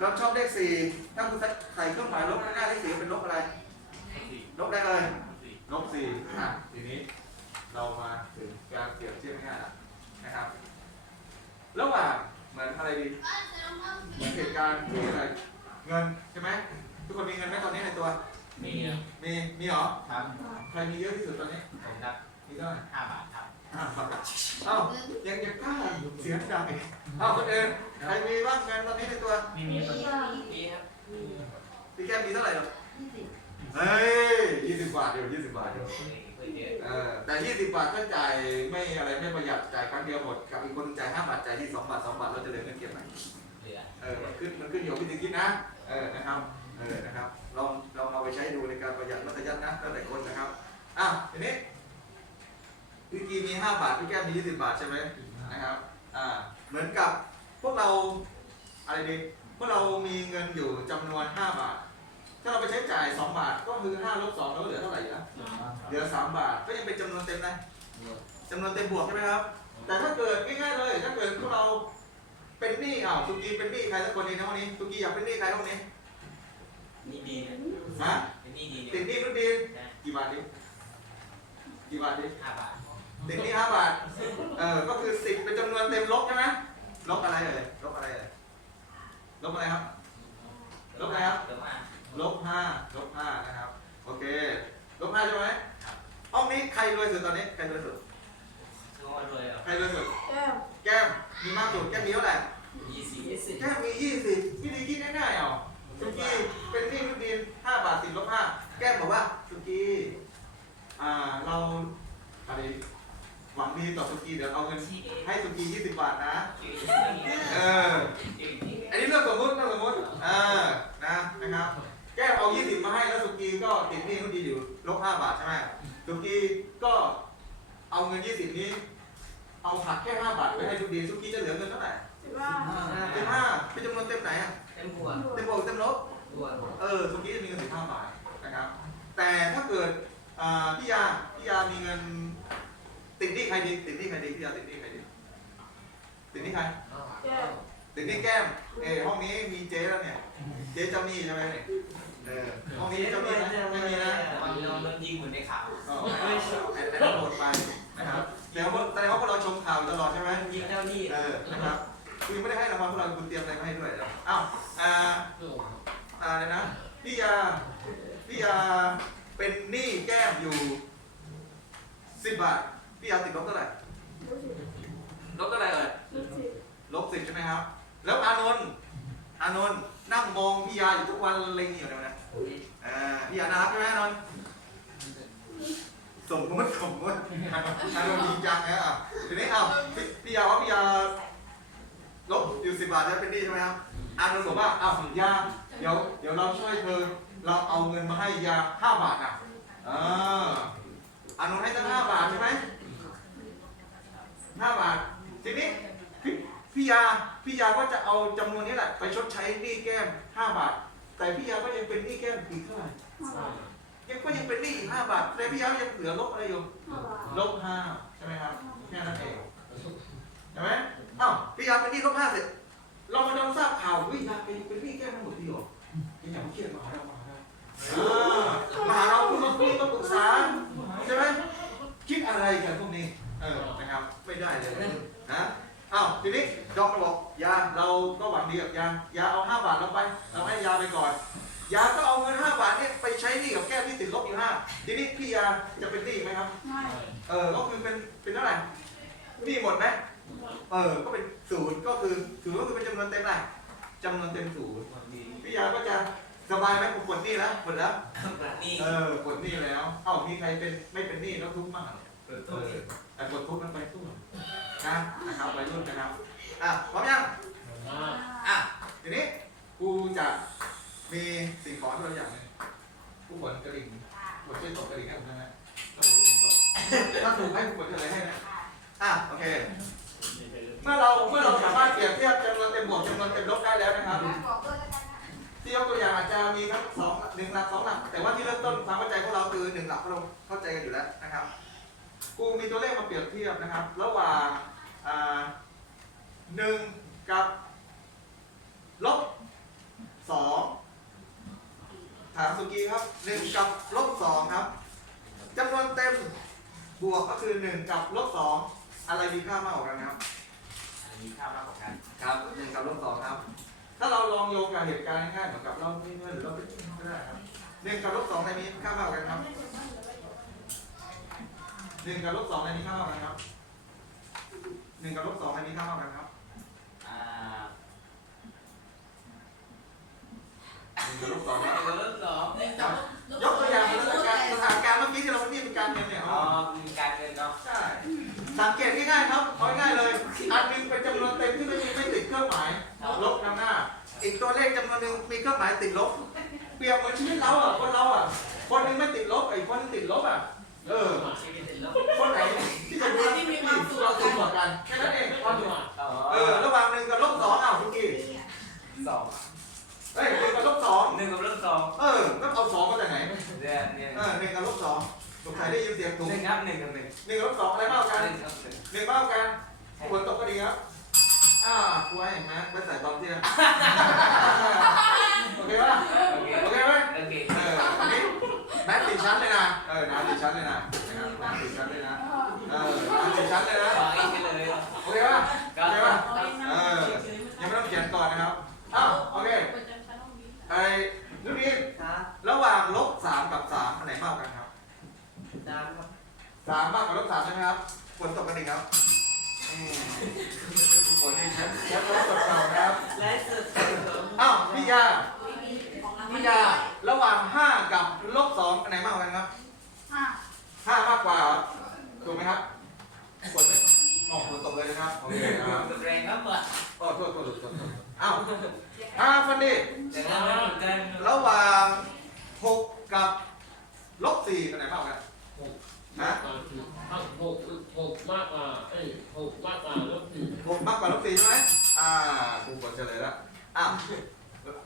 เราชอบเลขสี่ถ้าคุณใส่เครื่องหมายลบข้างหน้าเลขสี่เป็นลบอะไร ลบได้เลยลบสี่อะทีนี้เรามาถึงการเปรียบเทียบง่ายๆนะครับ ระหว่างเหมือนอะไรดีเหมือนเหตุการณ์ที่อะไรเงินใช่ไหมทุกคนมีเงินไหมตอนนี้ในตัว มีมีมีเหรอครับใครมีเยอะที่สุดตอนนี้ผมรับมีเท่าไหร่ห้าบาทครับห้าบาท เอ้ายังยังกล้าเสียงดังอีกเอ้าคนอื่นใครมีบ้างเงินตอนนี้ในตัวมีมีคนมีครับพี่แก้มมีเท่าไหร่หรอเฮ้ยยี่สิบบาทเดียวยี่สิบบาทเดียวเออแต่ยี่สิบบาทถ้าจ่ายไม่อะไรไม่ประหยัดจ่ายครั้งเดียวหมดกับอีกคนจ่ายห้าบาทจ่ายที่สองบาทสองบาทเราจะเหลือเงินเก็บไหมเอเออมันขึ้นมันขึ้นอยู่กับวิธีคิดนะเออนะครับเออนะครับลองลองเอาไปใช้ดูในการประหยัดมัธยัตินะแล้วแต่คนนะครับอะทีนี้ กีมีห้าบาท พี่แก้มมียี่สิบบาทใช่ไหมนะครับ อ่า เหมือนกับพวกเราอะไรดี พวกเรามีเงินอยู่จำนวนห้าบาท ถ้าเราไปใช้จ่ายสองบาท ก็คือห้าลบสองเราก็เหลือเท่าไหร่นะ เหลือสามบาท ก็ยังเป็นจำนวนเต็มนะจำนวนเต็มบวกใช่ไหมครับ แต่ถ้าเกิดง่ายๆเลย ถ้าเกิดพวกเราเป็นหนี้อ้าวสุกี้เป็นหนี้ใครสักคนนี้นะวันนี้สุกี้อยากเป็นหนี้ใครห้องนี้นี่ดีนะฮะเป็นนี่ดีติดหนี้รุ่นดีกี่บาทดิกี่บาทดิห้าบาท ติดหนี้ห้าบาท เออ ก็คือสิบเป็นจำนวนเต็มลบใช่ไหมลบอะไรเอ่ยลบอะไรเอ่ยลบอะไรครับ ลบอะไรครับ ลบมาลบห้าลบห้านะครับ โอเค ลบห้าใช่ไหมห้องนี้ใครรวยสุดตอนนี้ ใครรวยสุดงอรวยอะใครรวยสุดแก้ม มีมากสุด แก้มมีเท่าไหร่ ยี่สิบยี่สิบแค่มียี่สิบวิธีคิดง่ายๆเอาสุกี้เป็นหนี้ทุกดินห้าบาทสิบลบห้าแก้มบอกว่าสุกี้อ่าเราอะไรหวังดีต่อสุกี้เดี๋ยวเอาเงินให้สุกี้ยี่สิบบาทนะ เออ อันนี้เรื่องสมมติเรื่องสมมติเออนะนะครับ แก้มเอายี่สิบมาให้แล้วสุกี้ก็ติดหนี้ทุกดีอยู่ลบห้าบาทใช่ไหมสุกี้ก็เอาเงินยี่สิบนี้ เอาหักแค่ห้าบาทไปให้สุกี้สุกี้จะเหลือเงินเท่าไหร่เต็มห้าเป็นจำนวนเต็มไหนอะ เต็มหัว เต็มบวกเต็ม ลบหัวเออตรงนี้จะมีเงินสิบห้าบาทนะครับ แต่ถ้าเกิดอ่าพี่ยาพี่ยามีเงินติดหนี้ใครดีติดหนี้ใครดีพี่ยาติดหนี้ใครดีติดหนี้ใครติดหนี้แก้มเออห้องนี้มีเจ๊แล้วเนี่ย เจ๊เจ้าหนี้ใช่ไหมเนี่ยเออห้องนี้เจ้าหนี้ไหมไม่มีนะมันโดนยิงเหมือนในข่าวอ๋อไอ้ไอ้นั่นโหดไปนะครับแต่ว่าแสดงว่าพวกเราชมข่าวตลอดใช่ไหมยิงเจ้าหนี้เออนะครับคุณไม่ได้ให้รางวัลพวกเราคุณเตรียมอะไรมาให้ด้วยเหรออ้าวอ่า อ่าเดี๋ยวนะพี่ยาพี่ยาเป็นหนี้แก้มอยู่สิบบาทพี่ยาติดลบเท่าไหร่ลบเท่าไหร่เอ่ยลบสิบใช่ไหมครับ แล้วอานนท์อานนท์นั่งมองพี่ยาอยู่ทุกวันเล็งอยู่นะอ่าพี่ยาน่ารักใช่ไหมอานนท์สมมติสมมติอานนท์อานนท์จริงจังนะอะทีนี้อ้าวพี่พี่ยาว่าพี่ยาลบอยู่สิบบาทจะเป็นหนี้ใช่ไหมครับอานนท์บอกว่าอ้าวยาเดี๋ยวเดี๋ยวเราช่วยเธอ เราเอาเงินมาให้ยาห้าบาทอะอ่าอนุให้ตั้งห้าบาทใช่ไหมห้าบาททีนี้พี่พี่ยาพี่ยาก็จะเอาจำนวนนี้แหละไปชดใช้หนี้แก้มห้าบาท แต่พี่ยาก็ยังเป็นหนี้แก้มอีกเท่าไหร่ยังก็ยังเป็นหนี้อีกห้าบาทแต่พี่ยายังเหลือลบอะไรอยู่ลบห้าใช่ไหมครับแค่นั้นเองใช่ไหมเอ้าพี่ยาเป็นหนี้ลบห้าเสร็จเรามาดังทราบข่าวเฮ้ยยาเป็นเป็นหนี้แก้มทั้งหมดที่หรอ ยังอย่ามาเครียดมาหาเรามาหาเราอ่ามาหาเราคุณมาคุยมาปรึกษาใช่ไหมคิดอะไรกันพวกนี้เออนะครับไม่ได้เลยนะเอ้าทีนี้ดอกมาบอกยาเราก็หวังดีกับยายาเอาห้าบาทเราไป เราให้ยาไปก่อน ยาก็เอาเงินห้าบาทเนี่ยไปใช้หนี้กับแก้มที่ติดลบอยู่ห้าทีนี้พี่ยาจะเป็นหนี้ไหมครับเออก็คือเป็นเป็นเท่าไหร่หนี้หมดไหมเออก็เป็นศูนย์ก็คือศูนย์ก็คือเป็นจำนวนเต็มแหละจำนวนเต็มศูนย์ พี่ยาก็จะสบายไหมผมกดหนี้แล้วหมดแล้ว นี่เออกดหนี้แล้ว เอ้ามีใครเป็นไม่เป็นหนี้แล้วทุกข์บ้างเออแต่กดทุกข์นั้นไปทุกข์นะนะครับไปรุ่นนะครับอะพร้อมยังอะทีนี้กูจะมีสิ่งของที่เราอยากเลยกูกดกระดิ่งกดช่วยตบกระดิ่งให้ผมนะฮะถ้าถูกให้กูกดอะไรให้นะอะโอเค เมื่อเราเมื่อเราสามารถเปรียบเทียบจำนวนเต็มบวกจำนวนเต็มลบได้แล้วนะครับ ที่ยกตัวอย่างอาจจะมีทั้งสองหนึ่งหลักสองหลัก แต่ว่าที่เริ่มต้นความเข้าใจของเราคือหนึ่งหลักเราเข้าใจกันอยู่แล้วนะครับกูมีตัวเลขมาเปรียบเทียบนะครับ ระหว่างหนึ่งกับลบสองถามสุกี้ครับหนึ่งกับลบสองครับจำนวนเต็มบวกก็คือหนึ่งกับลบสองอะไรมีค่ามากกว่ากันครับอะไรมีค่ามากกว่ากันครับหนึ่งกับลบสองครับ ถ้าเราลองโยงกับเหตุการณ์ง่ายๆเหมือนกับเราไม่เงื่อนหรือเราไม่ทิ้งก็ได้ครับหนึ่งกับลบสองอะไรมีค่ามากกว่ากันครับหนึ่งกับลบสองอะไรมีค่ามากกว่ากันครับหนึ่งกับลบสองอะไรมีค่ามากกว่ากันครับอ่าหนึ่งกับลบสองเอครับอสองครับยกตัวอย่างสถานการณ์สถานการณ์เมื่อกี้ที่เราเรียกเป็นการเงินเนี่ยอ๋อเอามีการเงินเนาะใช่สังเกตง่ายๆครับเอาง่ายๆเลย อันหนึงเป็นจำนวนเต็มที่ไม่มีไม่ติดเครื่องหมาย ลบนำหน้า อีกตัวเลขจำนวนหนึ่งมีเครื่องหมายติดลบ เปรียบเหมือนชีวิตเราอะ คนเราอะ คนหนึงไม่ติดลบอีกคนหนึงติดลบอะ เออชีวิตติดลบคนไหนที่จะดูที่มีความสุขเราสุขกว่ากันแค่นั้นเองความสุขอ๋อเออ ระหว่างหนึ่งกับลบสองอ้าวทุกทีสองเฮ้ยหนึ่งกับลบสองหนึ่งกับเรื่องสองเออก็เอาสองมาจากไหนเดือนเดือนเออหนึ่งกับลบสองสงสัยได้ยินเสียงถูกหนึ่งครับหนึ่งกับหนึ่งหนึ่งกับลบสองอะไรมากกว่ากันหนึ่งกับหนึ่งหนึ่งมากกว่ากันฝนตกก็ดีครับ อ่าครูให้เห็นไหมไปใส่ตอนเที่ยงโอเคป่ะโอเคโอเคไหมโอเคเอออันนี้แม็กติดชั้นเลยนะเออน้ำติดชั้นเลยนะนะครับน้ำติดชั้นเลยนะเออน้ำติดชั้นเลยนะสองเองกันเลยเหรอโอเคป่ะก็โอเคป่ะเออยังไม่ต้องเขียนก่อนนะครับอ้าวโอเคไอ้ลูกนี้ครับระหว่างลบสามกับสามอันไหนมากกว่ากันครับสามครับสามมากกว่าลบสามใช่ไหมครับฝนตกกันอีกครับ อืมฝนนี่แชมป์แชมป์รถตกเก่านะครับและสุดอ้าวพี่ยาพี่ยาระหว่างห้ากับลบสองอันไหนมากกว่ากันครับห้ามากกว่าเหรอถูกไหมครับฝนอ๋อฝนตกเลยนะครับโอเคครับแรงครับว่ะอ๋อโทษโทษโทษโทษอ้าวห้าฟันดีแต่ก็ไม่เหมือนกันระหว่างหกกับลบสี่อันไหนมากกว่ากันมากกว่ หกหกมากกว่าเอ้ยหกมากกว่าลบสี่หกมากกว่าลบสี่ใช่ไหมอ่าครูกดเฉลยล้วอ้าว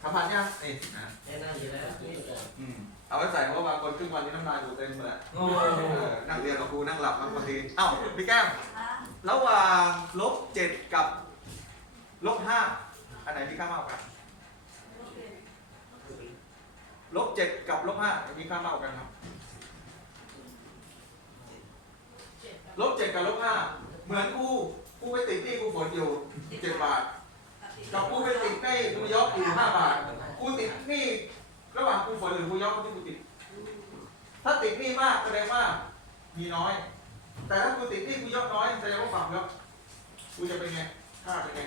คำพันยังนี่นะแน่นอนอยู่แล้วนี่อืมเอาไว้ใส่เพราะว่าบางคนครึ่งวันนี้น้ำลายดูเต็มเลยโอ้เออนั่งเรียนกับครูนั่งหลับนั่งบางทีเอ้าพี่แก้มระหว่างลบเจ็ดกับลบห้าอันไหนมีค่ามากกว่ากันลบเจ็ดกับลบห้าอันนมีค่ามากกว่ากันครับ ลบเจ็ดกับลบห้าเหมือนกูกูไปติดหนี้กูฝนอยู่เจ็ดบาทกับกูไปติดหนี้กูยกอยู่ห้าบาทกูติดหนี้ระหว่างกูฝนหรือกูยกที่กูติด ถ้าติดหนี้มากแสดงว่ามีน้อย แต่ถ้ากูติดหนี้กูยกน้อยแสดงว่าฝั่งยกกูจะเป็นไงค่าเป็นไง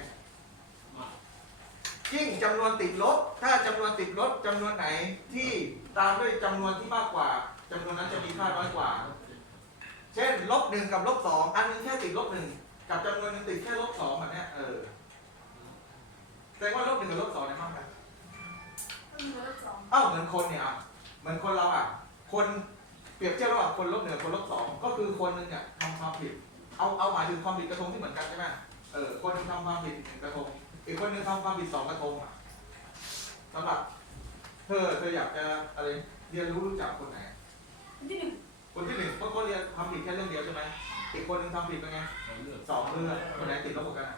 ยิ่งจำนวนติดลบ ถ้าจำนวนติดลบจำนวนไหนที่ตามด้วยจำนวนที่มากกว่าจำนวนนั้นจะมีค่าน้อยกว่า เช่นลบหนึ่งกับลบสองอันหนึงแค่ติดลบหนึ่งกับจำนวนหนึงติดแค่ลบสองแบบเนี้ยเออแสดงว่าลบหนึ่งกับลบสองไหนมากกันเอ้าเหมือนคนเนี่ยอะเหมือนคนเราอะ คนเปรียบเทียบระหว่างคนลบหนึ่งกับคนลบสองก็คือคนหนึ่งเนี่ยทำความผิด เอาเอาหมายถึงความผิดกระทงที่เหมือนกันใช่ไหมเออคนหนึงทำความผิดหนึ่งกระทงอีกคนหนึงทำความผิดสองกระทงอะสำหรับเธอเธออยากจะอะไรเรียนรู้รู้จักคนไหน คนที่หนึ่งเพราะเขาเรียนทำผิดแค่เรื่องเดียวใช่ไหมอีกคนหนึงทำผิดเป็นไงสองเลือกสองเรื่องคนไหนติดลบกว่ากันอะ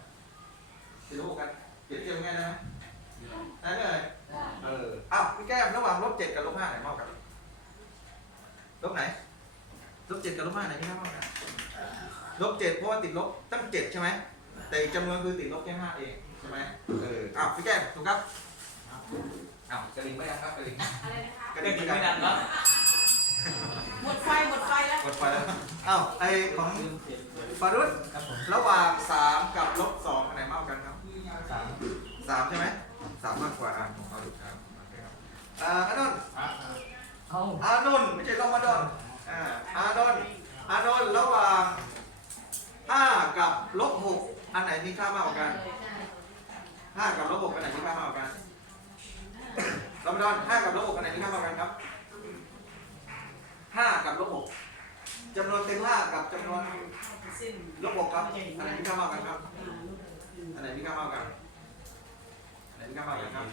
ติดลบกว่ากันเปรียบเทียบง่ายได้ไหมได้ไหมเอ่ยเอออ้าวพี่แก้มระหว่างลบเจ็ดกับลบห้าไหนมากกันลบไหนลบเจ็ดกับลบห้าไหนที่มากกว่ากันลบเจ็ดเพราะว่าติดลบตั้งเจ็ดใช่ไหมแต่อีกจำนวนคือติดลบแค่ห้าเองใช่ไหมเอออ้าวพี่แก้มถูกครับอ้าวกระดิ่งไม่ดังครับกระดิ่งกระเด็ดิ่กงไม่ไม่ดัดังงเนาะหม ดไฟหมดไฟแล้วหมดไฟแล้วอ้าวไอของลืมเสียงเลยฟารุษครับผมระหว่างสามกับลบสองอันไหนมากกว่ากันครับสามสามใช่ไหมสามมากกว่าอะของเขาถูกครับโอเคครับอ่าอานนท์เอาอานนท์ไม่ใช่ลงมาดอนอ่าอานนท์อานนท์ระหว่างห้ากับลบหกอันไหนมีค่ามากกว่ากันห้ากับลบหกอันไหนมีค่ามากกว่ากันลงมาดอนห้ากับลบหกอันไหนมีค่ามากกว่ากันครับ ห้ากับลบหกจำนวนเต็มห้ากับจำนวนลบหกครับอันไหนมีค่ามากกว่ากันครับอันไหนมีค่ามากกว่ากันอันไหนมีค่ามากกว่ากันครับ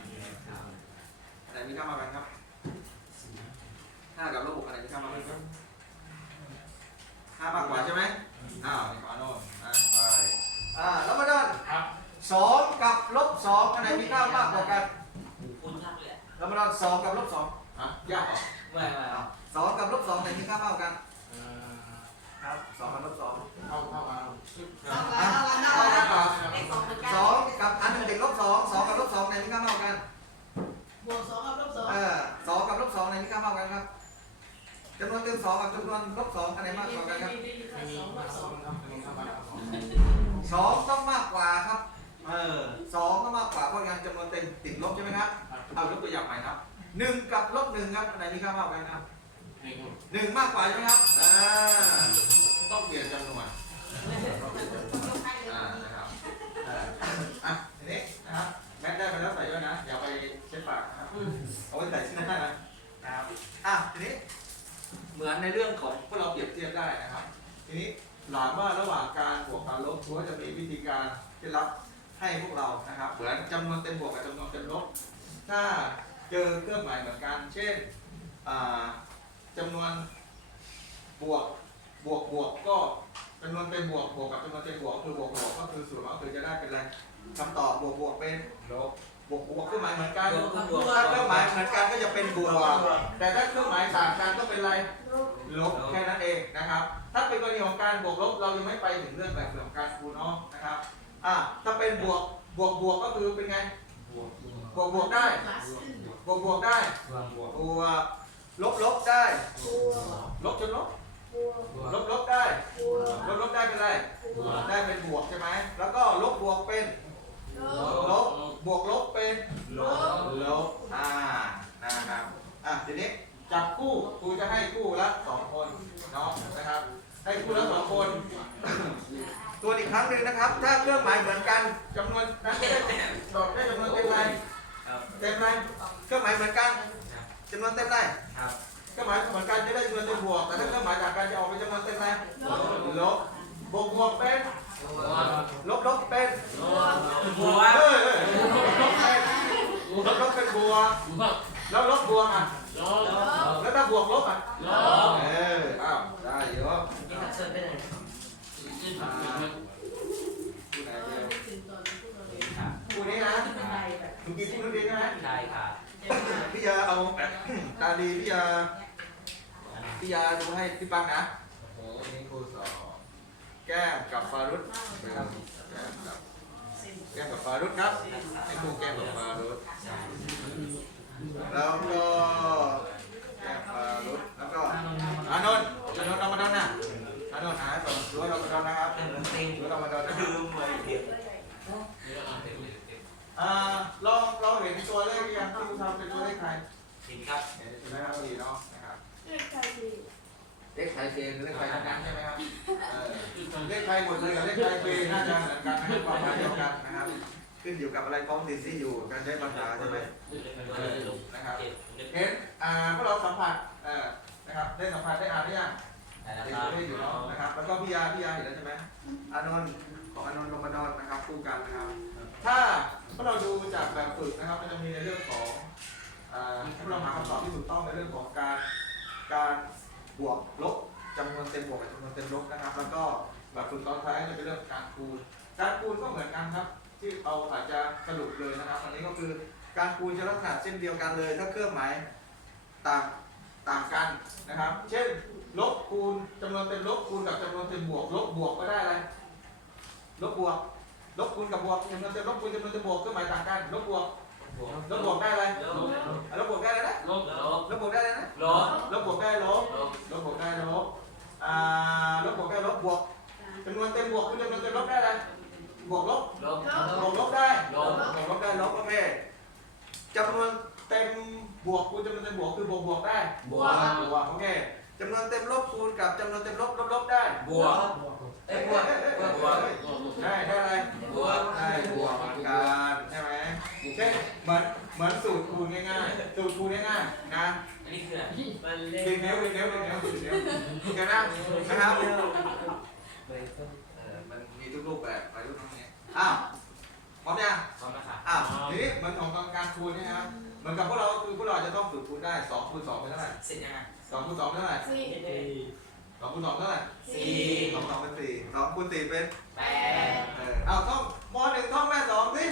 อันไหนมีค่ามากกว่ากันครับห้ากับลบหกอันไหนมีค่ามากกว่ากันครับห้ามากกว่าใช่ไหมอ้าวนี่ขอโน่นอ่าไปอ่าแล้วมาดอนครับสองกับลบสองอันไหนมีค่ามากกว่ากันคุณชักเลยแล้วมาดอนสองกับลบสองอะยากเหรอไม่ไม่อ้าว สองกับลบสองไหนมีค่าเท่ากัน ครับสองกับลบสองเท่าเท่ากันเอาละเอาละเท่าเอากัละนเปล่าเลขสองเหมือนกันสองกับอันหนึ่งติดลบสองสองกับลบสองไหนมีค่าเท่ากัน บวกสองกับลบสองเออสองกับลบสองไหนมีค่าเท่ากันครับจำนวนเต็มสองกับจำนวนลบสองอันไหนมากกว่ากันครับสองลบสองสองต้องมากกว่าครับ เออสองต้องมากกว่าเพราะงั้นจำนวนเต็มติดลบใช่ไหมครับ เอายกตัวอย่างใหม่ครับหนึ่งกับลบหนึ่งครับอันไหนมีค่ามากกว่ากันครับ หนึ่งมากกว่าใช่ไหมครับอ่าต้องเปลี่ยนจำนวนอ่านะครับเอออะทีนี้นะครับแม็กได้ไปแล้วใส่ด้วยนะอย่าไปเช็ดปากนะครับเอาไว้ใส่ที่หน้านะนะครับอะทีนี้เหมือนในเรื่องของพวกเราเปรียบเทียบได้นะครับ ทีนี้ถามว่าระหว่างการบวกการลบเขาจะมีวิธีการที่รับให้พวกเรานะครับเหมือนจำนวนเต็มบวกกับจำนวนเต็มลบ ถ้าเจอเครื่องหมายเหมือนกัน เช่นอ่า จำนวนบวกบวกบวกก็จำนวนเต็มบวกบวกกับจำนวนเต็มบวกก็คือบวกบวกก็คือส่วนก็คือจะได้เป็นอะไรคำตอบบวกบวกเป็นลบบวกบวกเครื่องหมายเหมือนกันถ้าเครื่องหมายเหมือนกันก็จะเป็นบวกแต่ถ้าเครื่องหมายต่างกันก็เป็นอะไรลบแค่นั้นเองนะครับ ถ้าเป็นกรณีของการบวกลบเรายังไม่ไปถึงเรื่องแบบของการคูณเนาะนะครับอ่าถ้าเป็นบวกบวกบวกก็คือเป็นไงบวกบวกได้บวกบวกได้บวกบวกบวก ลบลบได้ลบจนลบบวกลบลบได้ลบลบได้เป็นไรได้เป็นบวกใช่ไหม แล้วก็ลบบวกเป็นลบ บวกลบเป็น ลบ ลบ อ่า นะครับ อะทีนี้จับคู่ ครูจะให้คู่ละสองคนเนาะนะครับ ให้คู่ละสองคน ตัวอีกครั้งหนึ่งนะครับ ถ้าเครื่องหมายเหมือนกันจำนวนนั้นได้ดอกได้จำนวนเต็มไรครับเต็มไรเครื่องหมายเหมือนกัน จำนวนเต็มไรครับเครื่องหมายเหมือนกันจะได้จำนวนเต็มบวก แต่ถ้าเครื่องหมายต่างกันจะออกเป็นจำนวนเต็มไรลบบวกบวกเป็นลบลบเป็นบวกเออเออลบเป็นลบลบเป็นบวกแล้วลบบวกอะแล้วถ้าบวกลบอะเออ อ้าว ได้เยอะ นี่ทักเชิญเป็นยังไง คู่ไหนเดียวคู่นี้นะเมื่อกี้คู่นู้นดีใช่ไหม ใช่ครับ พี่ยาเอา ตา ดีพี่ยาพี่ยาดูให้พี่ปังนะโอ้โหนี่คู่สองแก้มกับฟารุสแก้มกับแก้มกับฟารุสครับนี่คู่แก้มกับฟารุสแล้วก็แก้มฟารุสแล้วก็อานนท์อานนท์รอมฎอนนะอานนท์หาให้ก่อนรู้ว่ารอมฎอนนะครับเป็นเต็งรู้ว่ารอมฎอนนะคคืรับอมวยเดียวอ่าลองลองเห็นตัวเลขหรือยังที่คุณทำเป็นตัวเลขไทย สิครับเห็นใช่ไหมครับดีเนาะนะครับเลขไทยดีเลขไทยเฟนเลขไทยทั้งนั้นใช่ไหมครับเออเลขไทยหมดเลยกับเลขไทยเฟนน่าจะเหมือนกันนะครับความหมายเดียวกันนะครับ ขึ้นอยู่กับอะไรท้องถิ่นที่อยู่การใช้ภาษาใช่ไหมเออนะครับเห็นอ่าพวกเราสัมผัสเออนะครับได้สัมผัสได้อ่านหรือยังแต่ละเด็กครับได้อยู่เนาะนะครับแล้วก็พี่ยาพี่ยาเห็นแล้วใช่ไหมอานนท์ของอานนท์ลงมาดอนนะครับคู่กันนะครับ ถ้าพวกเราดูจากแบบฝึกนะครับมันจะมีในเรื่องของอ่า ให้พวกเราหาคำตอบที่ถูกต้องในเรื่องของการการบวกลบจำนวนเต็มบวกกับจำนวนเต็มลบนะครับ แล้วก็แบบฝึกตอนท้ายจะเป็นเรื่องการคูณ การคูณก็เหมือนกันครับ ที่เอาอาจจะสรุปเลยนะครับอันนี้ก็คือการคูณจะลักษณะเช่นเดียวกันเลย ถ้าเครื่องหมายต่างต่างกันนะครับ เช่นลบคูณจำนวนเต็มลบคูณกับจำนวนเต็มบวก ลบบวกก็ได้อะไรลบบวก ลบคูณกับบวกจำนวนเต็มลบคูณจำนวนเต็มบวกเครื่องหมายต่างกัน ลบบวก ลบบวกได้อะไรลบลบบวกได้อะไรนะลบลบลบบวกได้อะไรนะลบลบบวกได้ลบลบบวกได้ลบอ่าลบบวกได้ลบบวกจำนวนเต็มบวกคูณจำนวนเต็มลบได้อะไรบวกลบลบบวกลบได้ลบบวกลบได้ลบโอเคจำนวนเต็มบวกคูณจำนวนเต็มบวกคือบวกบวกได้บวกบวกโอเคจำนวนเต็มลบคูณกับจำนวนเต็มลบลบลบได้บวกเอ้ยบวกบวกบวกได้ได้อะไรบวกได้บวกกัน ช่ไหมเช่นเหมือนเหมือนสูตรคูณง่ายๆ สูตรคูณง่ายๆนะอันนี้คืออะไรมันเล่ดึนงนิ้วดึงนิ้วดึงนิ้วดึงนิ้วถูกกันนะนะครับเออมันมีทุกรูปแบบไปรูปน้องนี้อ้าวพร้อมยังพร้อมนะครับอ้าวทีนี้เหมือนของการคูณเนยนะครับเหมือนกับพวกเราคือพวกเราจะต้องฝึกคูณได้สองคูณสองเป็นเท่าไหร่เสร็จยังไงสองคูณสองเป็นเท่าไหร่สี่สองคูณสองเท่าไหร่สี่สองสองเป็นสี่สองคูณสี่เป็นแปดเออเอาท่องมหนึ่งท่องแม่สองสิ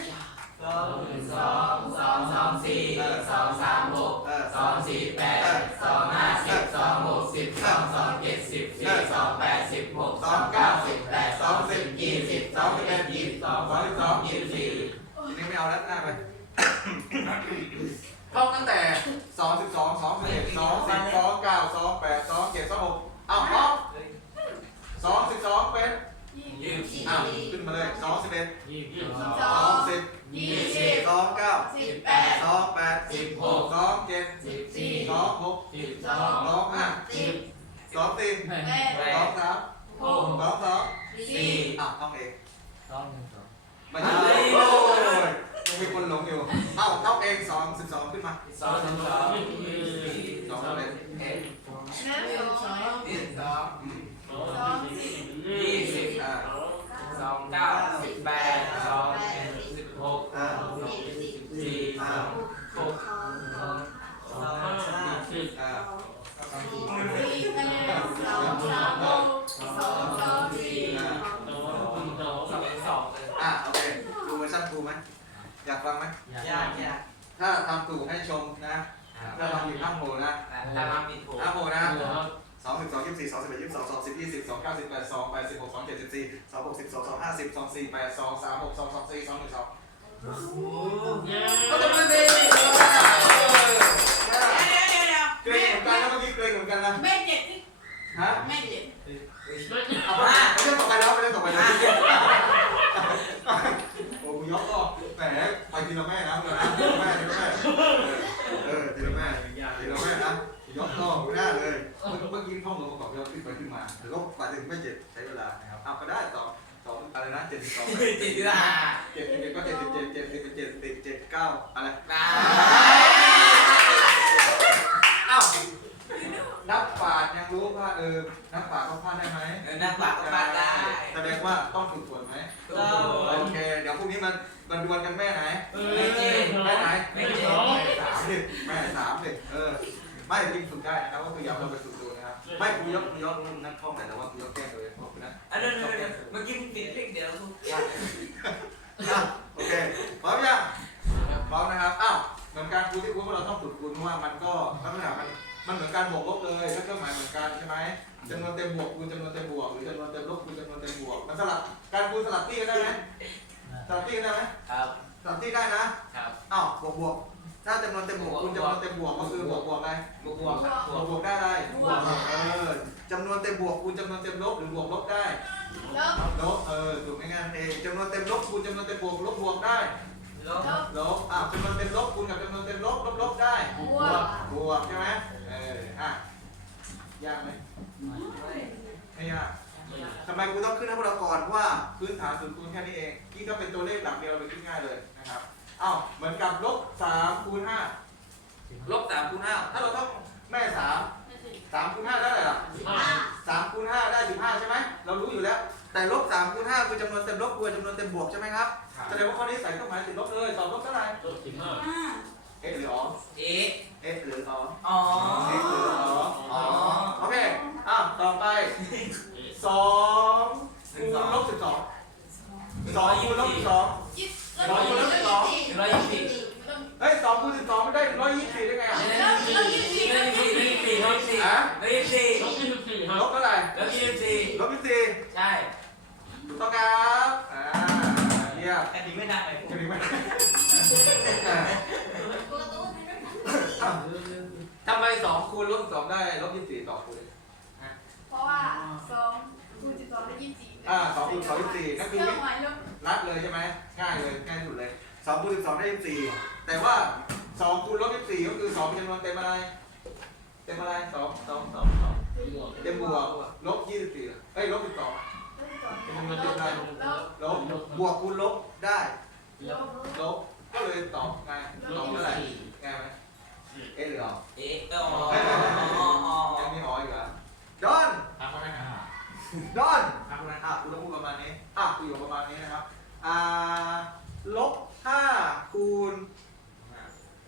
สองหมื่นสองสองสองสี่สองสามหกสองสี่แปดสองห้าสิบสองหกสิบสองสองเจ็ดสิบสี่สองแปดสิบหกสองเก้าสิบแปดสองสิบยี่สิบสองสิบเอ็ดยี่สิบสองสองสองยี่ดสี่นี่ไม่เอาแล้วหน้าไปท่องตั้งแต่สองสิบสองสองสิบเอ็ดสองสิบสองเก้าสองแปดสองเจ็ดสองหกเอาพร้อมสองสิบสองเป็นยี่สิบอ้าวขึ้นมาเลยสองสิบเอ็ดยี่สิบสองสิบ ยี่สิบสองเก้าสิบแปดสองแปดสิบหกสองเจ็ดสิบสี่สองหกสิบสองสองห้าสิบสองสี่แปดสองสามหกสองสองสี่อ้าวต้องเองสองหนึ่งสองไม่ใช่โอ้ยยังมีคนหลงอยู่เอ้าต้องเองสองสิบสองขึ้นมาสองสองสองสองเป็นเอ็ดหนึ่งสองยี่สอง ถ้าทำถูกให้ชมนะ ถ้าทำผิดห้ามโหนะถ้าทำผิดถูกห้ามโหนะนะครับสองสิบสองยี่สิบสี่สองสิบเอ็ดยี่สิบสองสองสิบยี่สิบสองเก้าสิบแปดสองแปดสิบหกสองเจ็ดสิบสี่สองหกสิบสองสองห้าสิบสองสี่แปดสองสามหกสองสองสี่สองหนึ่งสองเย้ก็จะเป็นดีเดี๋ยวเดี๋ยวเดี๋ยวเกรงเหมือนกันนะเมื่อกี้เกรงเหมือนกันนะแม่เจ็ดที่ฮะแม่เจ็ดไม่เอาไปเรื่องต่อไปแล้วไปเรื่องต่อไปแล้วโอ้ยยกก็แหมไปทีละแม่นะทีละแม่ทีละ ถึงไม่เจ็ดใช้เวลานะครับเอาก็ได้ต่อสองอะไรนะเจ็ดสิบสองจิตวิทยาเจ็ดสิบเจ็ดก็เจ็ดสิบเจ็ดเจ็ดสิบเจ็ดสิบเจ็ดเก้าอะไรนาอ้าวนักปราชญ์ยังรู้ว่าเออนักปราชญ์เขาพลาดได้ไหมเออนักปากก็ปากได้แสดงว่าต้องฝึกฝนไหมเราโอเค เดี๋ยวพรุ่งนี้มันมันดวลกันแม่ไหน ไม่เจ็บแม่ไหนไม่เจ็บแม่สามดิแม่สามดิเออ ไม่จริงฝึกได้นะครับก็คือย้ำเราไปฝึกดูนะครับ ไม่ครูยกครูยกนักท่องแต่ว่าครูยกแก้ตัวเองขอบคุณนะ อันนั้นเมื่อกี้มึงติดเลขเดียวทุกอย่าง อะโอเคพร้อมยังพร้อมนะครับอ้าวเหมือนการ คูณที่คูณว่าเราต้องฝึกคูณเพราะว่ามันก็ลักษณะมันมันเหมือนการบวกลบเลยถ้าเครื่องหมายเหมือนกันใช่ไหมจำนวนเต็มบวกคูณจำนวนเต็มบวกหรือจำนวนเต็มลบคูณจำนวนเต็มบวกมันสลับการคูณสลับที่กันได้ไหมสลับที่กันได้ไหมครับสลับที่ได้นะครับอ้าวบวกบวกถ้าจำนวนเต็มบวกคูณจำนวนเต็มบวกก็คือบวกบวกอะไรบวกบวกครับบบววกกบวกได้อะไรเออจำนวนเต็มบวกคูณจำนวนเต็มลบหรือบวกลบได้ลบลบเออถูกง่ายๆเองจำนวนเต็มลบคูณจำนวนเต็มบวกลบบวกได้ ลบลบ ลบ อะจำนวนเต็มลบคูณกับจำนวนเต็มลบ ลบลบได้บวก บวกใช่ไหมเออ อะ ยากไหมไม่ยากทำไมกูต้องขึ้นให้พวกเราก่อนเพราะว่าพื้นฐานสูตรคูณแค่นี้เองนี่ก็เป็นตัวเลขหลักเดียวเราไปคิดง่ายเลยนะครับอ้าวเหมือนกับลบสามคูณห้าลบสามคูณห้าถ้าเราต้องแม่สามสามคูณห้าได้อะไรล่ะห้าสามคูณห้าได้สิบห้าใช่ไหมเรารู้อยู่แล้ว แต่ลบสามคูณห้าคือจำนวนเต็มลบคูณจำนวนเต็มบวกใช่ไหมครับ แสดงว่าข้อนี้ใส่เครื่องหมายติดลบเลยตอบลบเท่าไหร่ลบสิบห้า ห้าเอหรืออ๋อะ เอ๊ะหรืออ๋อ อ๋อ เอ๊ะหรืออ๋ออ๋อโอเคอ้าวต่อไปสองคูณลบสิบสองสองคูณลบสิบสอง ยี่สิบ ร้อยยี่สิบสอง ร้อยยี่สิบ เฮ้ยสองคูณสิบสองมันได้ร้อยยี่สิบได้ไงอะ ร้อยยี่สิบร้อยยี่สิบร้อยยี่สิบร้อยยี่สิบร้อยยี่สิบ ลบยี่สิบสี่ค ล รับบ เท่าไหร่ ร้อยยี่สิบสี่ ลบยี่สิบสี่ ใช่ ถูกต้องครับอ่าเยี่ยม แค่นี้ไม่นานไป จะดีไหมทำไม สองคูณลบสองได้ลบยี่สิบสี่ต่อคูณเพราะว่าสองคูณสิบสองได้ยี่สิบสี่อ่าสองคูณสองยี่สิบสี่นั่นเคคือรื่องหมายลบรัดเลยใช่ไหมง่ายเลยง่ายสุดเลยสองคูณสิบสองได้ยี่สิบสี่แต่ว่าสองคูณลบยี่สิบสี่ก็คือสองเป็นจำนวนเต็มอะไร เต็มอะไรสองสองสองสองบวกเต็มบวกลบยี่สิบสี่เอ้ยลบสิบสองลบสิบสองเป็นจำนวนเต็มอะไรลบลบบวกคูณลบได้ลบลบก็เลยตอบง่ายตอบเท่าไหร่ง่ายไหม เอ๊ะหรืออ๋อเอ๊ะอ๋ออ๋อยังมีอ๋ออีกเหรอดอนครับคนนั้นดอนอะคุณอะคุณต้องพูดประมาณนี้อะคุณอยู่ประมาณนี้นะครับอ่าลบห้าคูณ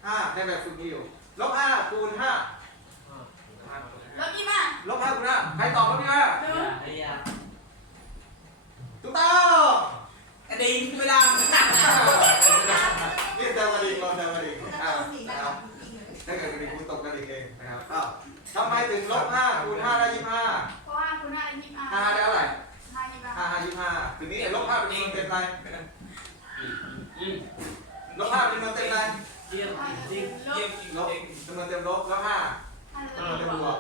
ห้าได้แบบฝึกนี้อยู่ลบห้าคูณห้าลบยี่ห้าลบห้าคูณห้าใครตอบลบยี่ห้าหนึ่งไอ้ยาถูกต้องกระดิ่งเวลา นี่แซวกร เกิดกระดิ่งคุณตกกระดิ่งเองนะครับอ้าวทำไมถึงลบห้าคูณห้าได้ยี่ห้าเพราะว่าคูณห้าได้ยี่ห้าห้าได้เท่าไหร่ห้ายี่ห้าห้าห้ายี่ห้าทีนี้ลบห้าเป็นจำนวนเต็มอะไรอืมลบบห้าเป็นจำนวนเต็มอะไรเยี่ยมจริงเยี่ยมจริงลบจริงจำนวนเต็มลบแล้วห้าห้า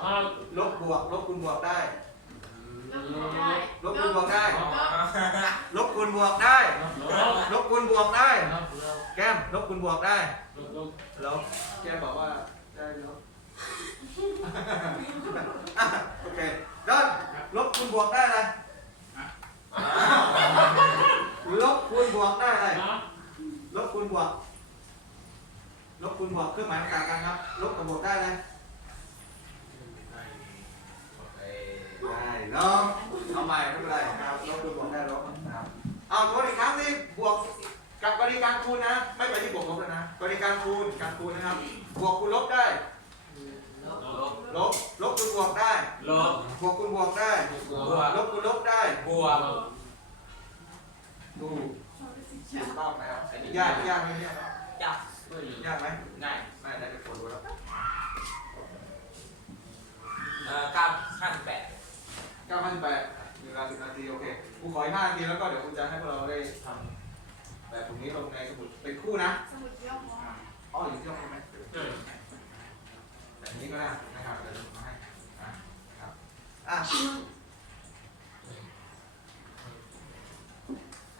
ห้าลบบวกลบคูณบวกได้ ลบคูณได้ ลบคูณบวกได้ ลบลบลบคูณบวกได้ ลบ แก้มลบคูณบวกได้ลบลบลบแก้มบอกว่า ได้ลบอะโอเคด้านลบคูณบวกได้อะไรลบคูณบวกได้อะไรนะลบคูณบวก ลบคูณบวกเครื่องหมายต่างกันครับ ลบกับบวกได้เลยได้ลบเอาใหม่ไม่เป็นไรครับลบคูณบวกได้ลบนะครับเอาทวนอีกครั้งสิบวก กับกรณีการคูณนะ ไม่ไปที่บวกลบแล้วนะกรณีการคูณการคูณนะครับ บวกคูณลบได้ ลบ ลบ ลบคูณบวกได้ ลบ บวกคูณบวกได้ บวก ลบคูณลบได้ บวกถูกถูกต้องนะครับอันนี้ยากยากไหมเนี่ยจับยากไหมง่ายไม่ได้จะปวดดูแล้วเอ่อเก้าห้าสิบแปดเก้าพันแปดหนึ่งเวลาสิบนาทีโอเคกูขออีกห้านาทีแล้วก็เดี๋ยวคุณจะให้พวกเราได้ทำ แบบตรงนี้ลงในสมุดเป็นคู่นะสมุดย่อมอ๋ออยู่ที่ห้องใช่ไหมแบบนี้ก็ได้นะครับเดี๋ยวผมให้อะครับอะ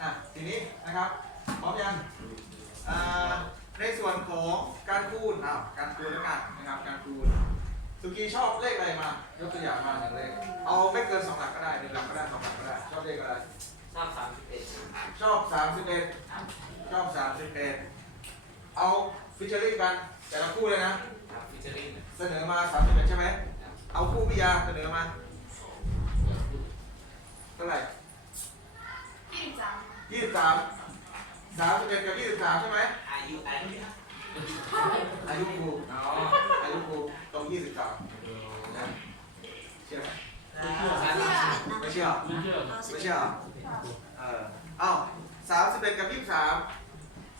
อะทีนี้นะครับพร้อมยังอ่าในส่วนของการคูณอ้าวการคูณแล้วกันนะครับ การคูณสุกี้ชอบเลขอะไรมายกตัวอย่างมาหนึ่งเลขเอาไม่เกินสองหลักก็ได้หนึ่งหลักก็ได้สองหลักก็ได้ชอบเลขอะไร สามสามสิบเอ็ด ชอบสามสิบเอ็ดชอบสามสิบเอ็ดเอาฟิชเชอรี่กันแต่ละคู่เลยนะ ครับฟิชเชอร์ริงเสนอมาสามสิบเอ็ดใช่ไหม เอาคู่พิยาเสนอมาเท่าไหร่ยี่สิบสามยี่สิบสามสามสิบเอ็ดกับยี่สิบสามใช่ไหม อายุอายุอายุครูอ๋ออายุครูตรงยี่สิบสามนะเชื่อไหมสามเพื่อไม่เชื่อ ไม่เชื่อ ไม่เชื่อ เออเอ้าสามสิบเอ็ดกับยี่สิบสาม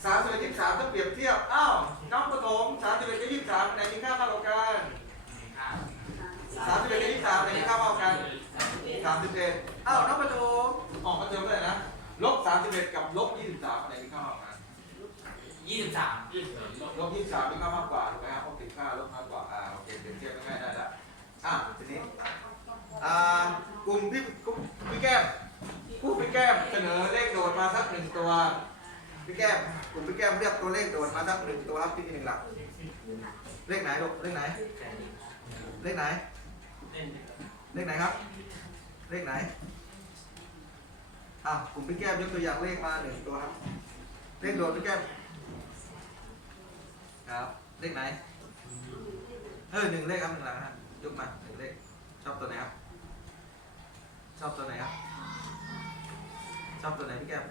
สามสิบเอ็ดยี่สิบสามต้องเปรียบเทียบ อ้าวน้องประถมสามสิบเอ็ดกับยี่สิบสามไหนมีค่ามากกว่ากันสามสิบเอ็ดกับยี่สิบสามไหนมีค่ามากกว่ากันสามสิบเอ็ดอ้าวน้องประถมออกมาเจอเมื่อไหร่นะลบสามสิบเอ็ดกับลบยี่สิบสามไหนมีค่ามากกว่ากันยี่สิบสามยี่สิบสามลบลบยี่สิบสามมีค่ามากกว่าถูกไหมครับเพราะติดค่าลบมากกว่าอ่าโอเคเปรียบเทียบง่ายๆได้ละอะทีนี้อ่ากลุ่มพี่กลุ่มพี่แก้มผู้ พี่แก้มเสนอเลขโดดมาสักหนึ่งตัว พี่แก้มกลุ่มพี่แก้มเรียกตัวเลขโดดมาสักหนึ่งตัวครับพี่หนึ่งหลัก เลขไหนลูกเลขไหน เลขไหน เลขไหนครับ เลขไหน อะกลุ่มพี่แก้มยกตัวอย่างเลขมาหนึ่งตัวครับ เลขโดดพี่แก้ม ครับ เลขไหน เออหนึ่งเลขครับหนึ่งหลักนะครับยกมาหนึ่งเลข ชอบตัวไหนครับ ชอบตัวไหนครับ ชอบตัวไหนพี่แก้ม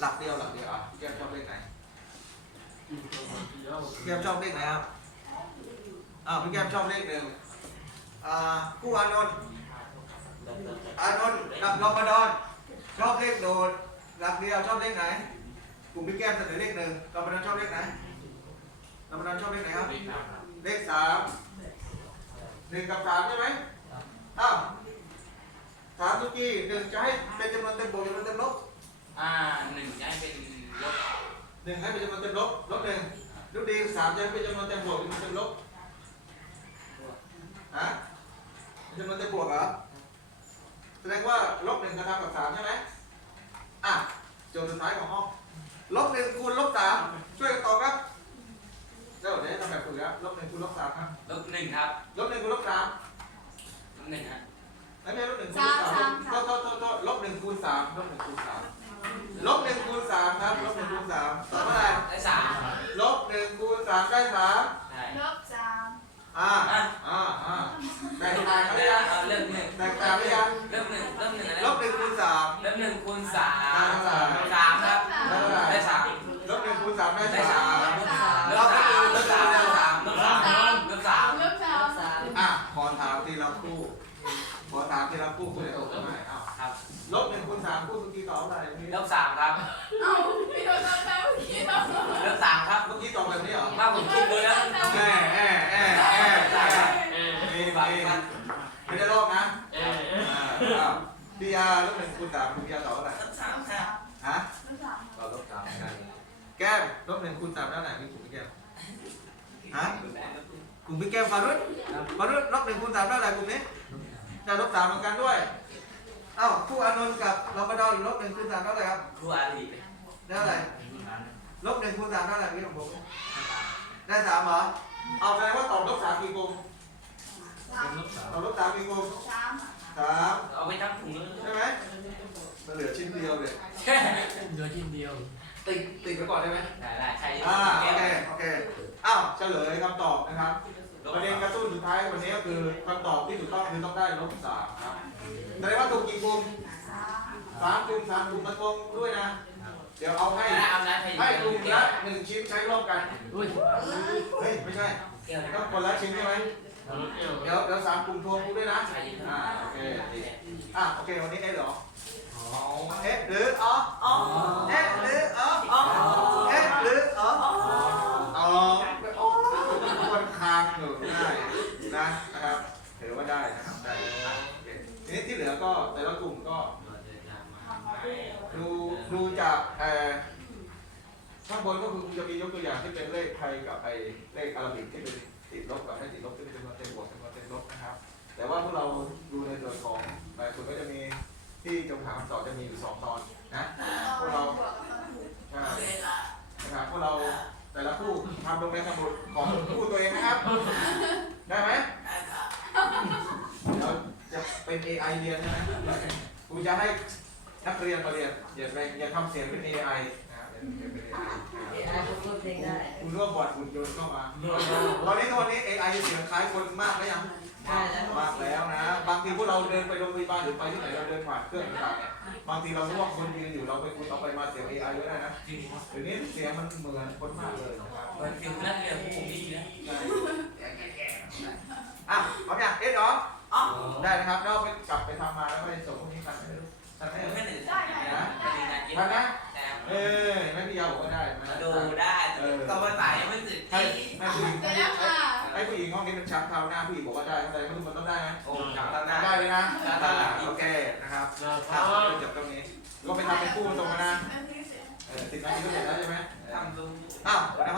หลักเดียวหลักเดียวอะพี่แก้มชอบเลขไหนพี่แก้มชอบเลขไหนครับอ้าวพี่แก้มชอบเลขหนึ่งอ่าคู่อานนท์อานนท์กับรอมฎอนชอบเลขโดดหลักเดียวชอบเลขไหนกลุ่มพี่แก้มเสนอเลขหนึ่งรอมฎอนชอบเลขไหนรอมฎอนชอบเลขไหนครับเลขสามหนึ่งกับสามใช่ไหมอ้าว ถามทุกกี้หนึ่งจะให้เป็นจำนวนเต็มบวกจำนวนเต็มลบอ่าหนึ่งย้ายเป็นลบหนึ่งให้เป็นจำนวนเต็มลบลบหนึ่งลูกดีสามจะให้เป็นจำนวนเต็มบวกจำนวนเต็มลบฮะเป็นจำนวนเต็มบวกเหรอแสดงว่าลบหนึ่งกระทำกับสามใช่ไหมอะโจทย์สุดท้ายของห้องลบหนึ่งคูณลบสามช่วยกันตอบครับเดี๋ยวเดี๋ยวทำแบบฝึกแล้วลบหนึ่งคูณลบสามครับลบหนึ่งครับลบหนึ่งคูณลบสามลบหนึ่งฮะ ไม่ใช่ลบหนึ่งคูณลบสาม โทษโทษโทษโทษลบหนึ่งคูณสามลบหนึ่งคูณสามลบหนึ่งคูณสามครับลบหนึ่งคูณสามตอบเท่าไหร่ได้สามลบหนึ่งคูณสามได้สามใช่ลบสามอ่าอ่าอ่าแตกต่างกันหรือยังเอาเริ่มหนึ่งแตกต่างหรือยังเริ่มหนึ่งเริ่มหนึ่งอะไรลบหนึ่งคูณสามเริ่มหนึ่งคูณสามได้เท่าไหร่ คูณสามคุณพี่ยาตอบเท่าไหร่ลบสามครับฮะลบสามตอบลบสามเหมือนกันลบหนึ่งคูณสามได้ไหนมีกลุ่มพี่แก้มฮะกลุ่มพี่แก้มฟารุษฟารุษลบหนึ่งคูณสามได้ไหนกลุ่มนี้ได้ลบสามเหมือนกันด้วยเอ้าคู่อานนท์กับลบดอนลบหนึ่งคูณสามได้ไหนครับครูอาลีได้เท่าไหร่ลบหนึ่งคูณสามได้เท่าไหร่พี่ของผมได้สามเหรอเอาแสดงว่าตอบลบสามกี่กลุ่มสามตอบลบสามกี่กลุ่มสามสามเอาไปทั้งถุงเลยใช่ไหม มันเหลือชิ้นเดียวเลยเหลือชิ้นเดียว ติดติดไปก่อนได้ไหมได้ได้ใช่อ่าโอเคโอเคอ้าวเฉลยคำตอบนะครับประเด็นกระตุ้นสุดท้ายวันนี้ก็คือคำตอบที่ถูกต้องคือต้องได้ลบสามครับแสดงว่าถูกกี่กลุ่มสามสามกลุ่มสามกลุ่มมันตรงด้วยนะ เดี๋ยวเอาให้เอานะให้กลุ่มละหนึ่งชิ้นใช้ร่วมกันอุ้ยเฮ้ยไม่ใช่เกี่ยวต้องคนละชิ้นใช่ไหมทำเกี่ยวเดี๋ยวเดี๋ยวสามกลุ่มทวงกูด้วยนะใช่อ่าโอเคอะโอเควันนี้เอ๊ะเหรออ๋อ เอ๊ะหรืออ๋ออ๋อเอ๊ะหรืออ๋ออ๋อเอ๊ะหรืออ๋ออ๋อโอ้คนคางอยู่ได้นะนะครับถือว่าได้นะครับได้อะโอเคทีนี้ที่เหลือก็แต่ละกลุ่มก็ ดูดูจากเอ่อข้างบนก็คือจะมียกตัวอย่างที่เป็นเลขไทยกับไอเลขอาราบิกที่เป็นติดลบกับไม่ติดลบที่เป็นมาเต็มบวกเป็นมาเต็มลบนะครับ แต่ว่าพวกเราดูในส่วนของหลายส่วนก็จะมี ที่จงหาคำตอบจะมีอยู่สองตอนนะพวกเราใช่นะครับพวกเราแต่ละคู่ทำลงในสมุดของคู่ตัวเองนะครับ ได้ไหมเดี๋ยวจะเป็น AI เรียนใช่ไหมกูจะให้นักเรียนมาเรียนอย่าไปอย่าทำเสียงเป็น AI นะอย่าเป็น AI คุณร่วมบอร์ดหุ่นยนต์เข้ามาตอนนี้ทุกวันนี้ AI เสียงคล้ายคนมากแล้วยัง มากแล้วนะ บางทีพวกเราเดินไปโรงพยาบาลหรือไปที่ไหนเราเดินผ่านเครื่องต่างๆเนี่ยบางทีเรารู้ว่าคนยืนอยู่เราไปคุยเอาไปมาเสียง AI ก็ได้นะเดี๋ยวนี้เสียงมันเหมือนคนมากเลยนะครับ มันฟิลนั่นเลยผมดีนะใช่อะพร้อมยัง ทีก็เสร็จแล้วใช่ไหมทำดูอ้าวในห้